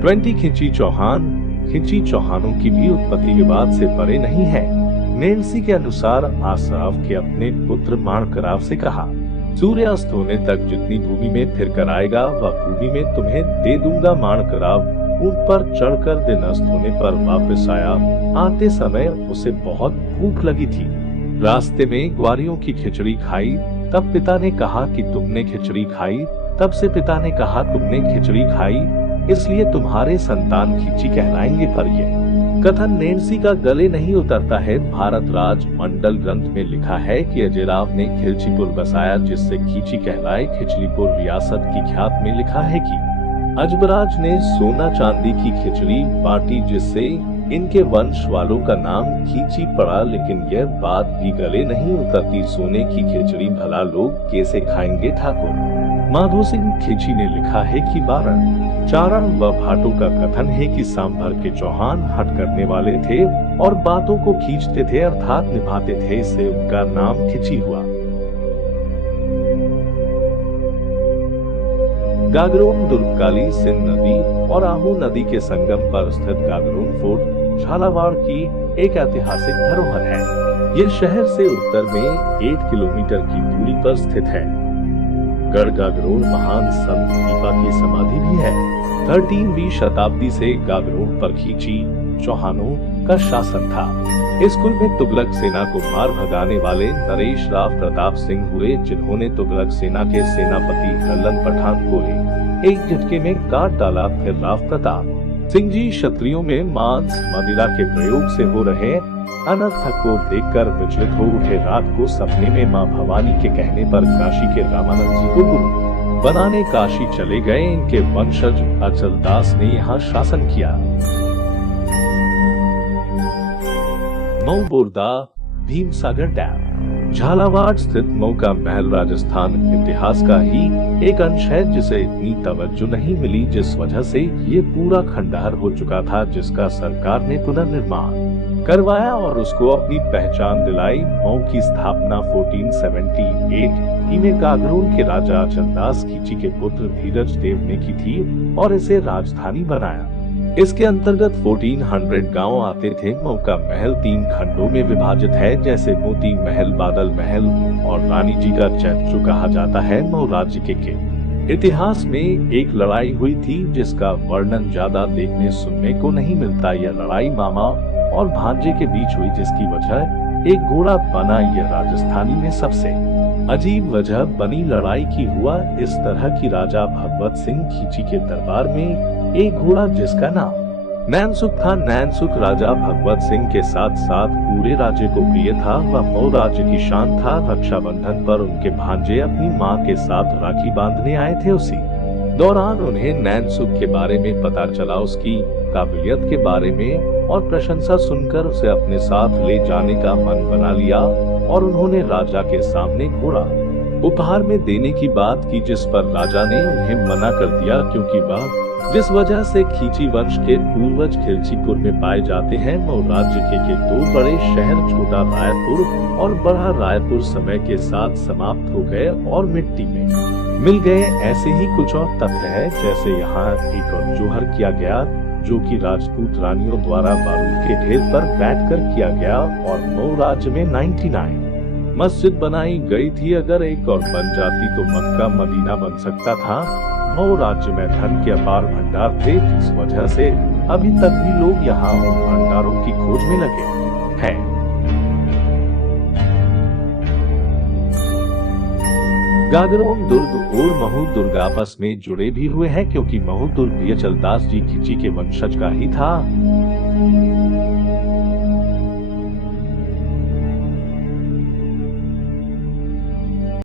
20 खिंची चौहान खिंची चौहानों की भी उत्पत्ति विवाद से परे नहीं है। नैन्सी के अनुसार आसाफ के अपने पुत्र माणकराव से कहा, सूर्यास्त होने तक जितनी भूमि में फिर कर आएगा वह भूमि में तुम्हें दे दूंगा। माणकराव ऊंट पर चढ़कर दिन अस्त होने पर वापस आया। आते समय उसे बहुत भूख लगी थी। रास्ते में ग्वारियों की खिचड़ी खाई। तब पिता ने कहा कि तुमने खिचड़ी खाई। तब से पिता ने कहा तुमने खिचड़ी खाई, इसलिए तुम्हारे संतान खींची कहलाएंगे। पर यह कथन नैन्सी का गले नहीं उतरता है। भारत राज मंडल ग्रंथ में लिखा है कि अजयराव ने खिलचीपुर बसाया जिससे खींची कहलाए। खिचलीपुर रियासत की ख्यात में लिखा है कि अजबराज ने सोना चांदी की खिचड़ी बांटी जिससे इनके वंश वालों का नाम खींची पड़ा। लेकिन यह बात भी गले नहीं उतरती, सोने की खिचड़ी भला लोग कैसे खाएंगे। ठाकुर माधो सिंह खींची ने लिखा है कि बारण चारण व भाटों का कथन है कि सांभर के चौहान हट करने वाले थे और बातों को खींचते थे अर्थात निभाते थे, इससे उनका नाम खिंची हुआ। गागरोन दुर्गकाली सिंध नदी और आहू नदी के संगम पर स्थित गागरोन फोर्ट झालावाड़ की एक ऐतिहासिक धरोहर है। यह शहर से उत्तर में 8 किलोमीटर की दूरी पर स्थित है। गढ़ गागरोन महान संत दीपा की समाधि भी है। 13वीं शताब्दी से गागरोन पर खींची चौहानों का शासन था। इस कुल में तुगलक सेना को मार भगाने वाले नरेश राव प्रताप सिंह हुए, जिन्होंने तुगलक सेना के सेनापति लल्लन पठान को एक झटके में काट डाला। फिर राव प्रताप सिंह जी क्षत्रियों में मांस मदिरा के प्रयोग से हो रहे अनर्थ को देखकर विचलित हो उठे। रात को सपने में मां भवानी के कहने पर काशी के रामानंद जी को गुरु बनाने काशी चले गए। इनके वंशज अचलदास ने यहाँ शासन किया। मऊ बोरदा भीमसागर डैम झालावाड़ स्थित मऊ का महल राजस्थान इतिहास का ही एक अंश है जिसे इतनी तवज्जो नहीं मिली, जिस वजह से ये पूरा खंडहर हो चुका था, जिसका सरकार ने पुनर्निर्माण करवाया और उसको अपनी पहचान दिलाई। मऊ की स्थापना 1478 में गागरोन के राजा अचलदास खींची के पुत्र धीरज देव ने की थी और इसे राजधानी बनाया। इसके अंतर्गत 1400 गांव आते थे। मऊ का महल 3 खंडों में विभाजित है, जैसे मोती महल, बादल महल और रानी जी का चैत्य कहा जाता है। मऊ राज्य के इतिहास में एक लड़ाई हुई थी जिसका वर्णन ज्यादा देखने सुनने को नहीं मिलता। यह लड़ाई मामा और भांजे के बीच हुई, जिसकी वजह एक घोड़ा बना। यह राजस्थानी में सबसे अजीब वजह बनी लड़ाई की हुआ इस तरह की राजा भगवत सिंह खींची के दरबार में एक घोड़ा जिसका नाम नैनसुख था। नैनसुख राजा भगवत सिंह के साथ साथ पूरे राज्य को प्रिय था। वह मऊ राज्य की शान था। रक्षाबंधन पर उनके भांजे अपनी मां के साथ राखी बांधने आए थे। उसी दौरान उन्हें नैनसुख के बारे में पता चला, उसकी काबिलियत के बारे में, और प्रशंसा सुनकर उसे अपने साथ ले जाने का मन बना लिया और उन्होंने राजा के सामने घोड़ा उपहार में देने की बात की, जिस पर राजा ने उन्हें मना कर दिया, क्योंकि वह जिस वजह से खींची वंश के पूर्वज खिलचीपुर में पाए जाते हैं। मऊ राज्य के 2 बड़े शहर छोटा रायपुर और बड़ा रायपुर समय के साथ समाप्त हो गए और मिट्टी में मिल गए। ऐसे ही कुछ और तथ्य है, जैसे यहाँ एक और जोहर किया गया जो कि राजपूत रानियों द्वारा बारूद के ढेर पर बैठकर किया गया। और मऊ राज्य में 99 मस्जिद बनाई गई थी। अगर एक और बन जाती तो मक्का मदीना बन सकता था। मऊ राज्य में धन के अपार भंडार थे, जिस वजह से अभी तक भी लोग यहाँ उन भंडारों की खोज में लगे हैं। गागरोन दुर्ग और महू दुर्ग आपस में जुड़े भी हुए हैं, क्योंकि महू दुर्ग भी अचलदास जी खींची के वंशज का ही था।